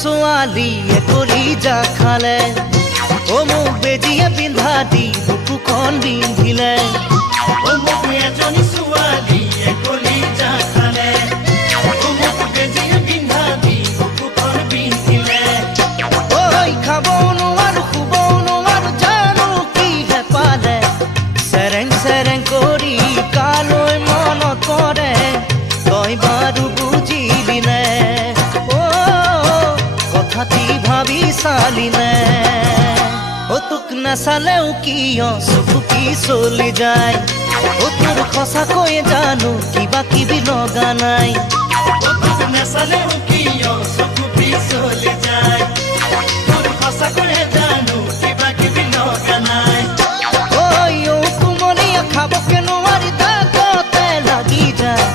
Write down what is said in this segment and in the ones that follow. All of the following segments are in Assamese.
ছোৱালীয়ে কৰি যা খালে অ মোক বেজিয়ে পিন্ধা দি বুকুখন বিন্ধিলে অ মোক এজনী ছোৱালীয়ে কৰি যা খালে অ মোক বেজিয়ে পিন্ধা দি বুকুখন বিন্ধিলে ঐ খাব নোৱাৰো শুব নোৱাৰো জানো কিহে পালে চেৰেং চেৰেং কৰি কালৈ মনত পৰে তই বাৰু বুজিলি নে কথাটি ভাবি চালি নে ও তোক নাচালেও কিয় চকু কি চলি যায় ও তোৰ সঁচাকৈ জানো কিবা কিবি লগা নাই অ তোক নাচালেও কিয় চকু কি চলি যায় তোৰ সঁচাকৈ জানো কিবা কিবি লগা নাই ঐ কুমলীয়া খাবকে নোৱাৰি দাঁততে লাগি যায়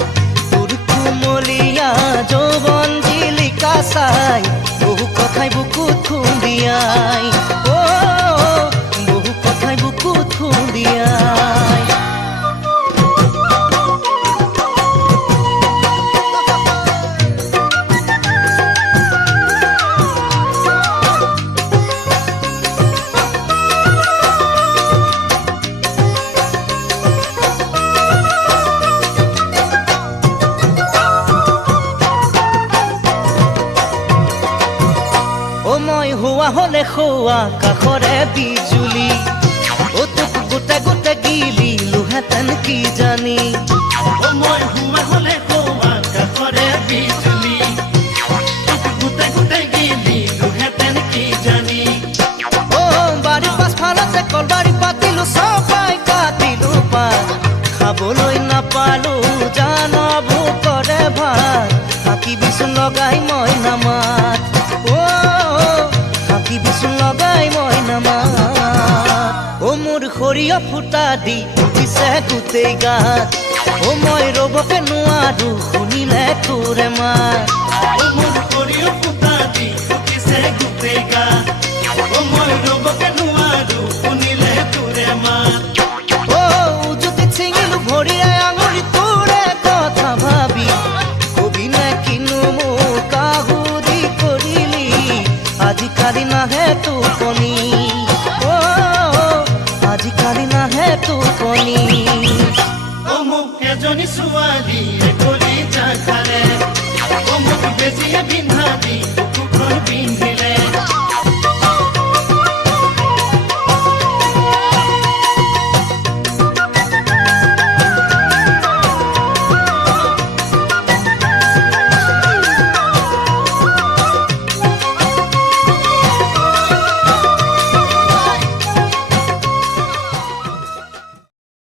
তোৰ কুমলীয়া যৌৱন জিলিকা চাই বহু কথাই বুকুত খুন্দিয়াই বহু কথাই বুকুত খুন্দিয়াই মই হোৱা হলে খোৱা কাষৰে বিজুলি অ তোক গোটে গোটে গিলিলোহেঁতেন কি জানি অ মই হোৱা হলে খোৱা কাষৰে বিজুলি তোক গোটে গোটে গিলিলোহেঁতেন কি জানি অ বাৰীৰ পাছফালতে কলবাৰী পাতিলো চপাই কাটিলো পাত খাবলৈ নাপালো জান ভোকৰে ভাত হাকি বিচু লগাই মই নামাত হাকি বিচু লগাই মই নামাত অ মোৰ সৰিয়হ ফুটা দি উঠিছে গোটেই গাত অ মই ৰবকে নোৱাৰো শুনিলে তোৰে মাত অ মোৰ সৰিয়হ ফুটা দি উঠিছে গোটেই গাত অ মই ৰবকে নোৱাৰো শুনিলে তোৰে মাত অ উজুতিত ছিঙিলো ভৰিৰে আঙুলি তোৰে কথা ভাবি কবি নে কিনো মোক আহুতি কৰিলি আজিকালি নাহে টোপনি আজিকালি নাহে টোপনি অ মোক এজনী ছোৱালীয়ে কৰি যা খালে অ মোক বেজিয়ে পিন্ধা